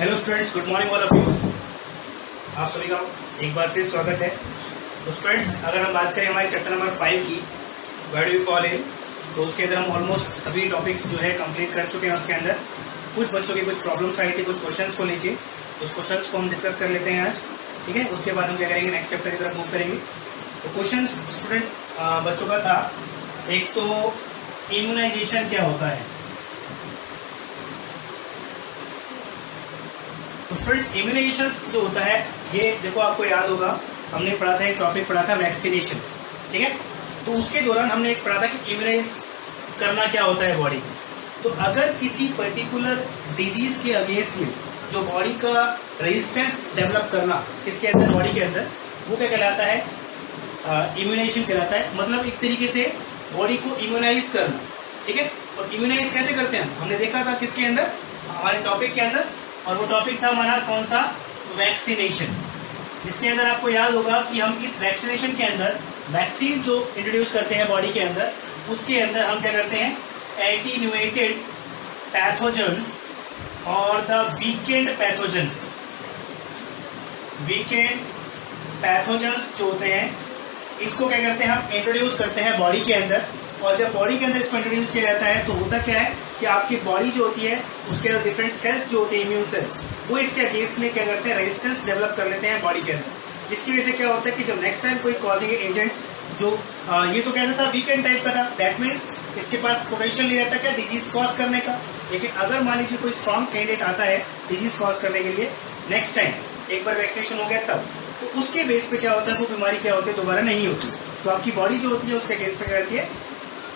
Hello students, good morning all of you. आप सभी का एक बार फिर स्वागत है। तो स्टूडेंट्स, अगर हम बात करें हमारे चैप्टर नंबर 5 की, where do you fall in, तो उसके अंदर हम ऑलमोस्ट सभी टॉपिक्स जो है कंप्लीट कर चुके हैं। उसके अंदर कुछ बच्चों की कुछ प्रॉब्लम्स आई थी कुछ क्वेश्चंस को लेके, उस क्वेश्चंस को हम डिस्कस कर लेते हैं आज। ठीक है, उसके बाद हम क्या करेंगे, नेक्स्ट चैप्टर की तरफ मूव करेंगे। तो क्वेश्चन स्टूडेंट बच्चों का था, एक तो इम्यूनाइजेशन क्या होता है। तो स्टूडेंट्स, इम्यूनाइजेशन जो होता है, ये देखो आपको याद होगा, हमने पढ़ा था, एक टॉपिक पढ़ा था वैक्सीनेशन। ठीक है, तो उसके दौरान हमने एक पढ़ा था कि इम्यूनाइज करना क्या होता है बॉडी को। तो अगर किसी पर्टिकुलर डिजीज के अगेंस्ट में जो बॉडी का रेजिस्टेंस डेवलप करना किसके अंदर, बॉडी के अंदर, वो क्या कहलाता है, इम्यूनाइजेशन कहलाता है। मतलब एक तरीके से बॉडी को इम्यूनाइज करना। ठीक है, और इम्यूनाइज कैसे करते हैं, हमने देखा था किसके अंदर, हमारे टॉपिक के अंदर, और वो टॉपिक था हमारा कौन सा, वैक्सीनेशन। जिसके अंदर आपको याद होगा कि हम इस वैक्सीनेशन के अंदर वैक्सीन जो इंट्रोड्यूस करते हैं बॉडी के अंदर, उसके अंदर हम क्या करते हैं, एटीन्यूएटेड पैथोजेंस और the weekend pathogens. Weekend pathogens जो होते हैं, इसको क्या करते हैं, हम इंट्रोड्यूस करते हैं बॉडी के अंदर। और जब बॉडी के अंदर इसको इंट्रोड्यूस किया जाता है तो होता क्या है कि आपकी बॉडी जो होती है उसके अंदर डिफरेंट सेल्स जो होते हैं, इम्यून सेल्स, वो इसके अगेंस्ट में क्या करते हैं, रेजिस्टेंस डेवलप कर लेते हैं बॉडी के अंदर। जिसकी वजह से क्या होता है कि जब नेक्स्ट टाइम कोई कॉजिंग एजेंट जो ये तो कहता था वीकेंड टाइप का था, दैट मीन्स इसके पास पोटेंशियल नहीं रहता क्या डिजीज कॉज करने का। लेकिन अगर मान लीजिए कोई स्ट्रॉन्ग कैंडिडेट आता है डिजीज कॉज करने के लिए, नेक्स्ट टाइम एक बार वैक्सीनेशन हो गया तब, तो उसके बेस पे क्या होता है, वो बीमारी क्या होती है, दोबारा नहीं होती। तो आपकी बॉडी जो होती है उसके अगेंस्ट पे करती है,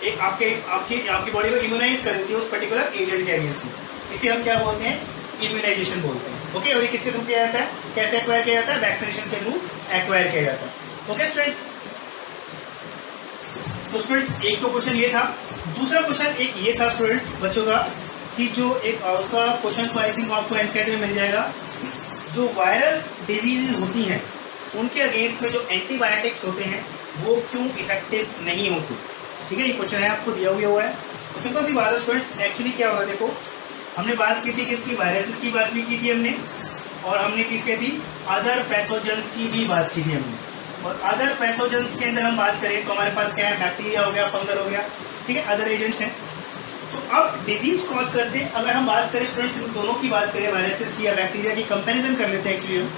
एक आपकी बॉडी को इम्यूनाइज कर देती है उस पर्टिकुलर एजेंट के अगेंस्ट में। इसे हम क्या बोलते हैं, इम्यूनाइजेशन बोलते हैं। ओके, और ये किसके थ्रू किया जाता है, कैसे एक्वायर किया जाता है, वैक्सीनेशन के थ्रू एक्वायर किया जाता है। ओके स्टूडेंट्स, तो स्टूडेंट्स एक तो क्वेश्चन ये था। दूसरा क्वेश्चन एक ये था स्टूडेंट्स बच्चों का, कि जो एक उसका क्वेश्चन को आई थिंक आपको एनसीईआरटी में मिल जाएगा, जो वायरल डिजीजेज होती हैं उनके अगेंस्ट में जो एंटीबायोटिक्स होते हैं वो क्यों इफेक्टिव नहीं होते। ठीक है, ये क्वेश्चन है, आपको दिया हुआ है। सिंपल सी बात है स्टूडेंट्स, एक्चुअली क्या होगा, देखो हमने बात की थी किसकी, वायरसेस की बात भी की थी हमने, और हमने किसकी थी, अदर पैथोजेंस की भी बात की थी हमने। और अदर पैथोजेंस के अंदर हम बात करें तो हमारे पास क्या है, बैक्टीरिया हो गया, फंगल हो गया। ठीक है, अदर एजेंट्स हैं। तो अब डिजीज कॉज करते हैं, अगर हम बात करें स्टूडेंट्स, इन दोनों की बात करें, वायरसेस की या बैक्टीरिया की, कंपेरिजन कर लेते हैं एक्चुअली हम।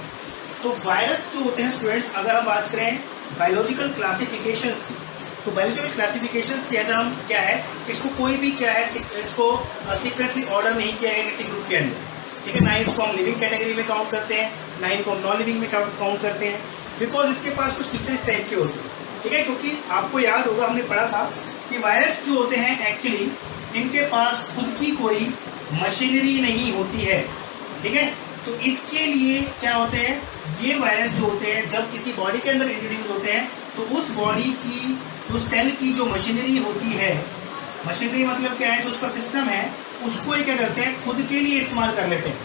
तो वायरस जो होते हैं स्टूडेंट्स, अगर हम बात करें बायोलॉजिकल क्लासिफिकेशंस की, तो बायोलॉजिकल क्लासिफिकेशंस के अंदर हम क्या है, इसको कोई भी क्या है, इसको सीक्वेंसली ऑर्डर नहीं किया गया किसी ग्रुप के अंदर। ठीक है, ना इसको हम लिविंग कैटेगरी में काउंट करते हैं, ना इनको हम नॉन लिविंग में काउंट करते हैं, बिकॉज इसके पास कुछ फीचर्स टाइप के होते हैं। ठीक है, क्योंकि आपको याद होगा हमने पढ़ा था कि वायरस जो होते हैं एक्चुअली इनके पास खुद की कोई मशीनरी नहीं होती है। ठीक है, तो इसके लिए क्या होते हैं, ये वायरस जो होते हैं जब किसी बॉडी के अंदर इंट्रोड्यूस होते हैं तो उस बॉडी की उस सेल की जो मशीनरी होती है, मशीनरी मतलब क्या है, जो उसका सिस्टम है उसको ये क्या करते हैं, खुद के लिए इस्तेमाल कर लेते हैं।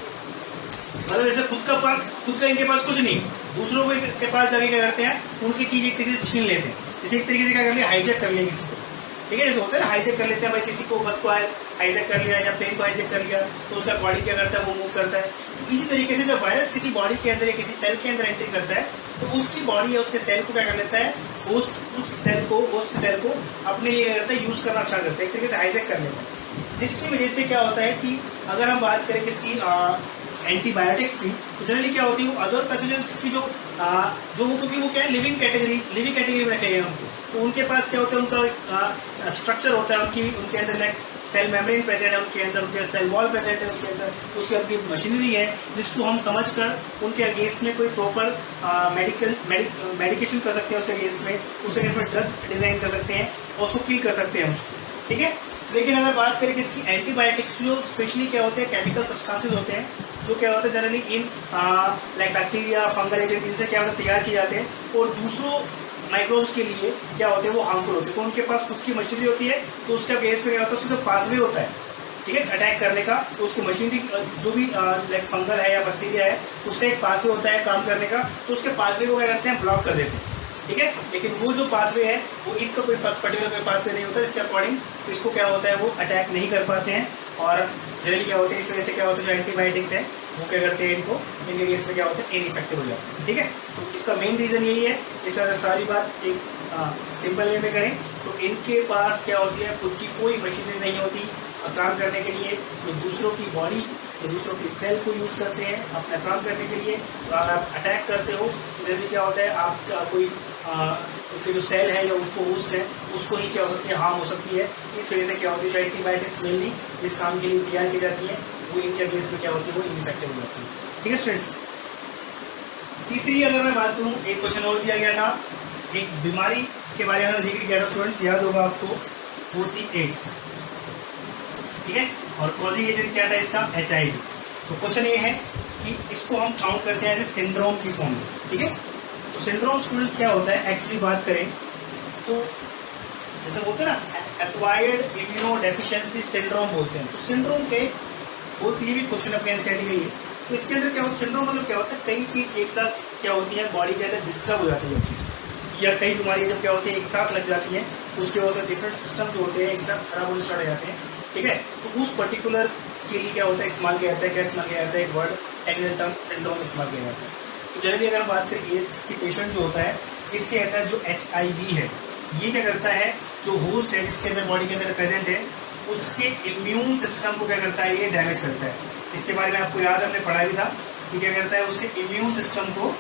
मतलब जैसे खुद का इनके पास कुछ नहीं, दूसरों के पास जाके क्या करते हैं, उनकी चीज एक तरीके से छीन लेते हैं। जैसे एक तरीके से क्या कर लिया, हाईजैक कर लिया किसी को। ठीक है, जैसे होता है ना, हाईजैक कर लेते हैं भाई, किसी को बस को हाईजैक कर लिया या प्लेन को हाईजैक कर लिया, तो उसका बॉडी क्या करता है, वो मूव करता है। इसी तरीके से जब वायरस किसी बॉडी के अंदर या किसी सेल के अंदर एंट्री करता है तो उसकी बॉडी या उसके सेल को क्या कर लेता है, उस सेल को अपने लिए क्या करता है, यूज करना स्टार्ट करता है, एक तरीके से हाईजैक कर लेता है। जिसकी वजह से क्या होता है कि अगर हम बात करें किसकी, एंटीबायोटिक्स की, तो जनरली क्या होती है, वो अदर पैथोजेंस की जो क्योंकि वो क्या है, लिविंग कैटेगरी में रखे गए उनको, तो उनके पास क्या होता है, उनका स्ट्रक्चर होता है, उनके अंदर लाइक सेल मेम्ब्रेन प्रेजेंट है, उनके अंदर उनके सेल वॉल प्रेजेंट है, उसके अंदर उसकी अपनी मशीनरी है, जिसको हम समझकर उनके अगेंस्ट में कोई प्रॉपर मेडिकेशन कर सकते हैं, उसके अगेंस्ट में ड्रग्स डिजाइन कर सकते हैं और उसको किल कर सकते हैं उसको। ठीक है, लेकिन अगर बात करें किसकी, एंटीबायोटिक्स जो स्पेशली क्या होते हैं, केमिकल सब्सटेंसेस होते हैं, जो क्या होता है generally in like bacteria, fungal agent, इनसे क्या होता है, तैयार किए जाते हैं, और दूसरों माइक्रोब्स के लिए क्या होते हैं, वो हार्मफुल होते हैं। तो उनके पास खुद की मशीनरी होती है, तो उसका बेस पे क्या होता है, उसका जो पाथवे होता है, ठीक है, अटैक करने का, तो उसकी मशीनरी जो भी लाइक फंगल है या बैक्टीरिया है, उसका एक पाथवे होता है काम करने का, तो उसके पाथवे को क्या करते हैं, ब्लॉक कर देते हैं। ठीक है, लेकिन वो जो पाथवे है वो इसका कोई पर्टिकुलर कोई पाथवे नहीं होता, इसके अकॉर्डिंग इसको क्या होता है, वो अटैक नहीं कर पाते हैं और जनरली क्या होता है, इस वजह से क्या होता है, जो एंटीबायोटिक्स है वो क्या करते हैं, इनको इनके केस में क्या होता है, इनइफेक्टिव हो जाते हैं। ठीक है, तो इसका मेन रीजन यही है। इस अगर सारी बात एक सिंपल वे में करें तो इनके पास क्या होती है, खुद की कोई मशीनरी नहीं होती काम करने के लिए, तो दूसरों की बॉडी, तो दूसरों की सेल को यूज करते हैं अपना काम करने के लिए। तो अगर आप अटैक करते हो तो जनरली क्या होता है, आपका कोई उनके जो सेल है या उसको होस्ट है उसको ही क्या हो सकती है, हार्म हो सकती है। इस वजह से क्या होती है, जो एंटीबायोटिक्स मेनली इस काम के लिए तैयार की जाती है वो इनके केस में क्या होती है, वो इनइफेक्टिव हो जाती है। ठीक है स्टूडेंट्स, तीसरी अगर मैं बात करूँ, एक क्वेश्चन और दिया गया था, एक बीमारी के बारे में जिक्र किया था स्टूडेंट्स, याद होगा आपको, वो थी एड्स। ठीक है, और कॉजिंग एजेंट क्या था इसका, HIV। तो क्वेश्चन ये है कि इसको हम काउंट करते हैं एज सिंड्रोम की फॉर्म में। ठीक है, तो सिंड्रोम स्टूडेंट्स क्या होता है, एक्चुअली बात करें तो जैसे बोलते हैं ना, एक्वायर्ड इम्यूनो डेफिशिएंसी सिंड्रोम बोलते हैं। तो सिंड्रोम के बहुत ही भी क्वेश्चन अपने एनसीईआरटी के लिए, तो इसके अंदर क्या होता है, सिंड्रोम मतलब क्या होता है, कई चीज एक साथ क्या होती है बॉडी के अंदर डिस्टर्ब हो जाती है चीज, या कई बीमारी जब क्या होती है एक साथ लग जाती है, उसके वजह से डिफरेंट सिस्टम जो होते हैं एक साथ खराब होने स्टार्ट हो जाते हैं। ठीक है, तो उस पर्टिकुलर के लिए क्या होता है, इस्तेमाल किया जाता है, क्या इस्तेमाल किया जाता है, एक वर्ड टेक्निकल टर्म सिंड्रोम इस्तेमाल किया जाता है। तो जनरली अगर हम बात करें, इसकी पेशेंट जो होता है, इसके अंदर जो HIV है, ये क्या करता है, जो होस्ट है जिसके अंदर बॉडी के अंदर प्रेजेंट है, उसके इम्यून सिस्टम को क्या करता है, ये डैमेज करता है। इसके बारे में आपको याद है, हमने पढ़ा भी था कि क्या करता है, उसके इम्यून सिस्टम को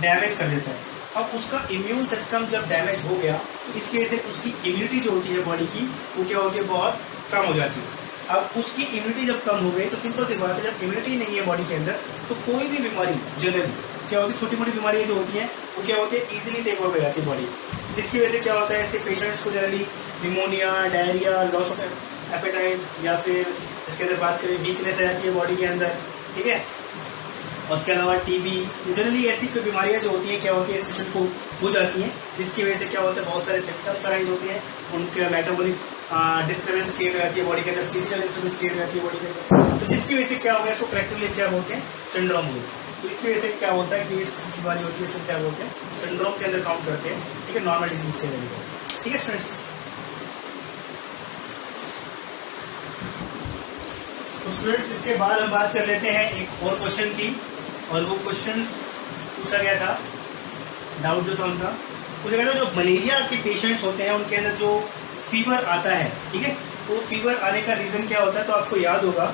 डैमेज कर देता है। अब उसका इम्यून सिस्टम जब डैमेज हो गया तो इसकी वजह से उसकी इम्यूनिटी जो होती है बॉडी की, वो क्या होती है, बहुत कम हो जाती है। अब उसकी इम्यूनिटी जब कम हो गई तो सिंपल सी बात है, जब इम्यूनिटी नहीं है बॉडी के अंदर तो कोई भी बीमारी जनरली क्या होती है, छोटी मोटी बीमारियां जो होती हैं वो क्या होती है, इजीली टेक ओवर हो जाती है बॉडी। जिसकी वजह से क्या होता है, ऐसे पेशेंट्स को generally pneumonia, diarrhoea, loss of appetite, या फिर इसके अंदर बात करें वीकनेस आ जाती है बॉडी के अंदर। ठीक है, और उसके अलावा TB, जनरली ऐसी कोई बीमारियां जो होती हैं क्या होती है, इस पेशेंट को हो जाती हैं, जिसकी वजह से क्या होता है, बहुत सारे सिम्टम्स अराइज होते हैं, उनके मेटाबॉलिक डिस्टर्बेंस क्रिएट हो जाती है बॉडी के अंदर, फिजिकल डिस्टर्बेंस क्रिएट हो जाती है बॉडी के अंदर। तो जिसकी वजह से क्या होगा, इसको करेक्टिवली क्या बोलते हैं, सिंड्रोम बोलते हैं। तो इसकी वजह से क्या होता है कि इस बीमारी होती है, इसको क्या बोलते हैं, सिंड्रोम के अंदर काउंट करते हैं। ठीक है, नॉर्मल डिजीज के अंदर। ठीक है स्टूडेंट्स, तो स्टूडेंट्स इसके बाद हम बात कर लेते हैं एक और क्वेश्चन की, और वो क्वेश्चन पूछा गया था, डाउट जो था उनका पूछा गया था, जो मलेरिया के पेशेंट्स होते हैं उनके अंदर जो फीवर आता है, ठीक है, तो फीवर आने का रीजन क्या होता है। तो आपको याद होगा,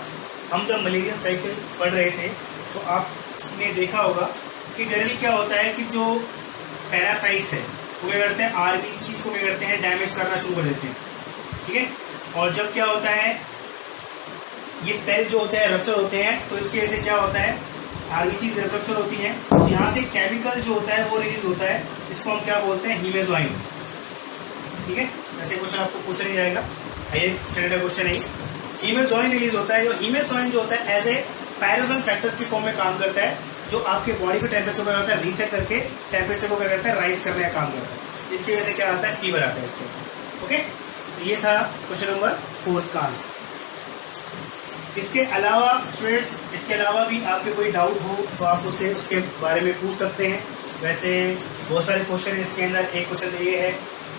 हम जब मलेरिया साइकिल पढ़ रहे थे तो आपने देखा होगा कि जनरली क्या होता है कि जो पैरासाइट्स है वो क्या करते हैं, RBCs को क्या करते हैं, डैमेज करना शुरू कर देते हैं। ठीक है, और जब क्या होता है, ये सेल जो होते हैं रप्चर होते हैं, तो इसकी वजह से क्या होता है, RBCs रप्चर होती हैं, तो यहाँ से केमिकल जो होता है वो रिलीज होता है, इसको हम क्या बोलते हैं, हीमेजॉइन। ठीक है, ऐसे क्वेश्चन आपको पूछा नहीं जाएगा, ये स्टैंडर्ड क्वेश्चन है। हीमेजॉइन रिलीज होता है, जो हीमेजॉइन जो होता है एज ए पैराजन फैक्टर्स की फॉर्म में काम करता है, जो आपके बॉडी के टेम्परेचर को करता है रीसेट करके, टेम्परेचर को क्या करता है, राइज करने का काम करता है। इसकी वजह से क्या आता है, फीवर आता है इसके। ओके, तो ये था क्वेश्चन नंबर 4 का आंसर। इसके अलावा स्टूडेंट्स, इसके अलावा भी आपके कोई डाउट हो तो आप उससे उसके बारे में पूछ सकते हैं। वैसे बहुत सारे क्वेश्चन है इसके अंदर। एक क्वेश्चन ये है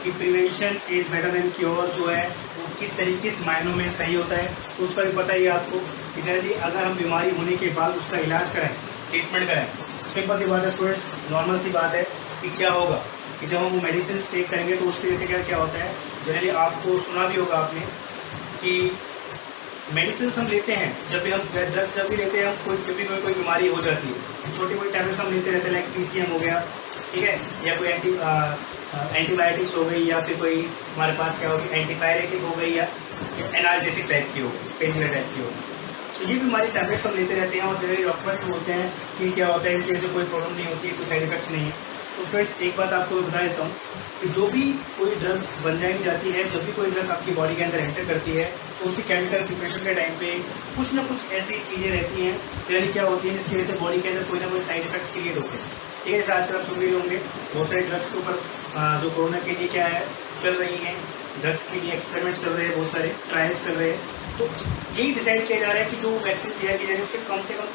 कि prevention is better than cure जो है वो किस तरीके, किस मायनों में सही होता है, तो उसका भी पता ही आपको कि जनरली अगर हम बीमारी होने के बाद उसका इलाज कराएं, ट्रीटमेंट कराएं, सिंपल सी बात है स्टूडेंट्स, नॉर्मल सी बात है कि क्या होगा कि जब हम वो मेडिसिन टेक करेंगे तो उसकी वजह से क्या होता है, जनरली आपको सुना भी होगा आपने कि मेडिसिन हम लेते हैं, जब भी हम ड्रग्स जब भी लेते हैं, हम जब भी कोई बीमारी हो जाती है, छोटी मोटी टैबलेट्स हम लेते रहते हैं, लाइक PCM हो गया, ठीक है, या कोई एंटीबायोटिक्स हो गई, या फिर कोई हमारे पास क्या होगी एंटीपायरेटिक हो गई, या एनाल्जेसिक टाइप की हो, पेनकिलर टाइप की हो। तो ये बीमारी टैबलेट्स हम लेते रहते हैं और जनरली डॉक्टर भी बोलते हैं कि क्या होता है, इनकी वजह से कोई प्रॉब्लम नहीं होती है, कोई साइड इफेक्ट्स नहीं है। उसका एक बात आपको मैं बता देता हूँ कि जो भी कोई ड्रग्स बनाई जाती है, जब भी कोई ड्रग्स आपकी बॉडी के अंदर एंटर करती है, तो उसकी केमिकल प्रिपरेशन के टाइम पे कुछ ना कुछ ऐसी चीजें रहती हैं जनरली क्या होती है, जिसकी वजह से बॉडी के अंदर कोई ना कोई साइड इफेक्ट्स क्रिएट होते हैं। ठीक है, जैसे आजकल आप सुन रहे होंगे बहुत सारे ड्रग्स के ऊपर जो कोरोना के लिए क्या है चल रही है, ड्रग्स के लिए एक्सपेरिमेंट्स चल रहे हैं, बहुत सारे ट्रायल्स चल रहे हैं। तो यही डिसाइड किया जा रहा है कि जो वैक्सीन तैयार की जा रही है उसके कम से कम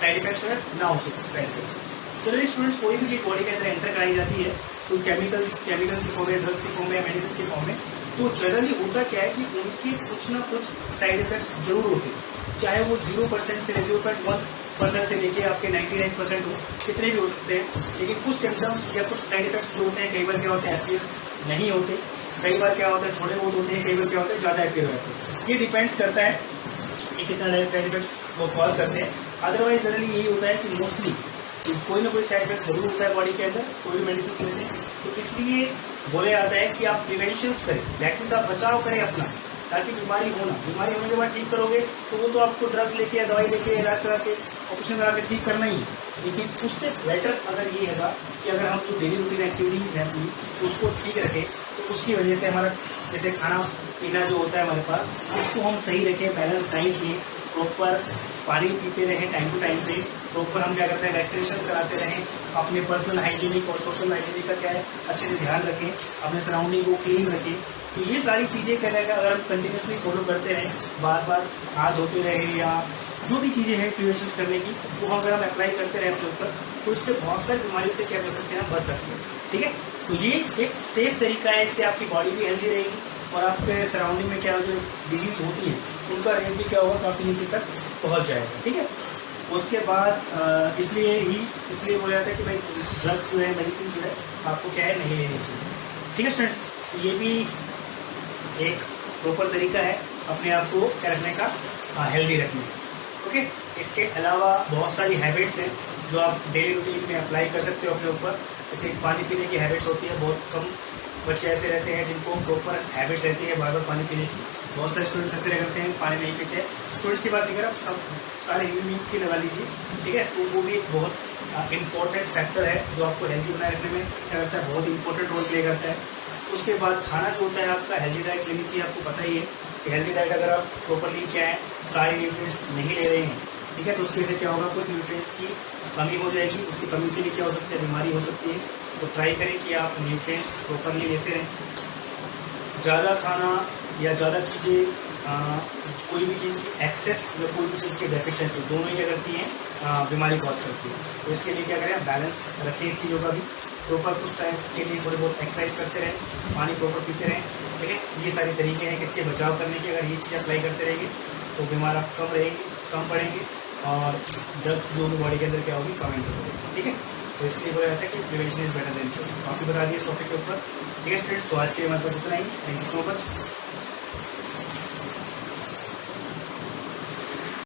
साइड इफेक्ट्स ना हो सके साइड इफेक्ट्स। जनरली स्टूडेंट्स कोई भी चीज बॉडी के अंदर एंटर कराई जाती है तो केमिकल्स की फॉर्म में, ड्रग्स की फॉर्म में या मेडिसिन की फॉर्म में, तो जनरली होता क्या है कि उनके कुछ ना कुछ साइड इफेक्ट्स जरूर होते हैं, चाहे वो 0% से 0.1% से लेके आपके 99% हो, कितने भी हो सकते हैं। लेकिन कुछ सिम्टम्स या कुछ साइड इफेक्ट्स जो होते हैं, कई बार क्या होते हैं एपियर्स नहीं होते, कई बार क्या होता है थोड़े बहुत होते हैं, कई बार क्या होता है ज़्यादा एपियर होते हैं। ये डिपेंड्स करता है कि कितना साइड इफेक्ट्स वो कॉज करते हैं। अदरवाइज जनरली यही होता है कि मोस्टली कोई ना कोई साइड इफेक्ट जरूर होता है बॉडी के अंदर, कोई भी मेडिसिन लेते हैं। तो इसलिए बोला जाता है कि आप प्रिवेंशन करें, दैट मीन्स आप बचाव करें अपना, ताकि बीमारी होने के बाद ठीक करोगे तो वो तो आपको ड्रग्स लेके, दवाई लेके, इलाज करा के, ऑपरेशन करा के ठीक करना ही है। लेकिन उससे बेटर अगर ये है कि अगर हम जो डेली रूटीन एक्टिविटीज़ हैं अपनी उसको ठीक रखें, तो उसकी वजह से हमारा जैसे खाना पीना जो होता है हमारे पास, उसको हम सही रखें, बैलेंस डाइट लें, प्रॉपर पानी पीते रहें टाइम टू टाइम पे, प्रॉपर हम क्या करते हैं वैक्सीनेशन कराते रहें, अपने पर्सनल हाइजीनिक और सोशल हाइजीनिक का क्या है अच्छे से ध्यान रखें, अपने सराउंडिंग को क्लीन रखें। तो ये सारी चीज़ें कहने का अगर हम कंटिन्यूसली फॉलो करते रहें, बार बार हाथ धोते रहें या जो भी चीज़ें हैं प्रिवेंशन करने की, वो अगर हम अप्लाई करते रहें अपने ऊपर, तो इससे बहुत सारी बीमारियों से क्या कर सकते हैं, हम बच सकते हैं। ठीक है, तो ये एक सेफ तरीका है, इससे आपकी बॉडी भी हेल्दी रहेगी और आपके सराउंडिंग में क्या जो डिजीज होती है उनका रेट भी क्या होगा, काफ़ी नीचे तक पहुँच जाएगा। ठीक है, उसके बाद इसलिए बोला जाता है कि भाई ड्रग्स जो है, मेडिसिन जो है, आपको क्या है नहीं लेनी चाहिए। ठीक है स्टूडेंट्स, ये भी एक प्रॉपर तरीका है अपने आप को क्या रखने का, हेल्दी रखने का। ओके, इसके अलावा बहुत सारी हैबिट्स हैं जो आप डेली रूटीन में अप्लाई कर सकते हो अपने ऊपर। जैसे पानी पीने की हैबिट्स होती है, बहुत कम बच्चे ऐसे रहते हैं जिनको प्रॉपर हैबिट रहती है बार बार पानी पीने की। बहुत सारे स्टूडेंट्स ऐसे रहते हैं पानी नहीं पीते। स्टूडेंट्स की बात नहीं कर रहा, सब सारे ह्यूमन बींग्स की लगा लीजिए। ठीक है, तो वो भी एक बहुत इंपॉर्टेंट फैक्टर है जो आपको हेल्दी बनाए रखने में क्या करता है, बहुत इंपॉर्टेंट रोल प्ले करता है। उसके बाद खाना जो होता है आपका, हेल्दी डाइट लेनी चाहिए। आपको पता ही है कि हेल्दी डाइट अगर आप प्रॉपरली क्या है, सारे न्यूट्रिएंट्स नहीं ले रहे हैं, ठीक है, तो उसकी वजह से क्या होगा, कुछ न्यूट्रिएंट्स की कमी हो जाएगी। उसकी कमी से भी क्या हो सकता है, बीमारी हो सकती है। तो ट्राई करें कि आप न्यूट्रिएंट्स प्रॉपरली लेते रहें। ज़्यादा खाना या ज़्यादा चीज़ें, कोई भी चीज़ की एक्सेस या कोई भी चीज़ की डेफिशिएंसी, दोनों ही क्या करती हैं, बीमारी कॉज करती है। तो इसके लिए क्या करें, बैलेंस रखें इस चीज़ों का भी। प्रॉपर कुछ टाइम के लिए थोड़ी बहुत एक्सरसाइज करते रहें, पानी प्रॉपर पीते रहें। ठीक है, ये सारी तरीके हैं किसके बचाव करने के। अगर ये चीज़ें अप्लाई करते रहेंगे तो बीमार आप कम पड़ेंगे और ड्रग्स जो भी बॉडी के अंदर क्या होगी, कम एंटर होगी। ठीक है, तो इसलिए बोला जाता है कि prevention is better than cure. काफ़ी बता दिए इस टॉपिक के ऊपर। ठीक है स्टूडेंट्स, तो आज के लिए हमारे पास इतना ही। Thank you so much.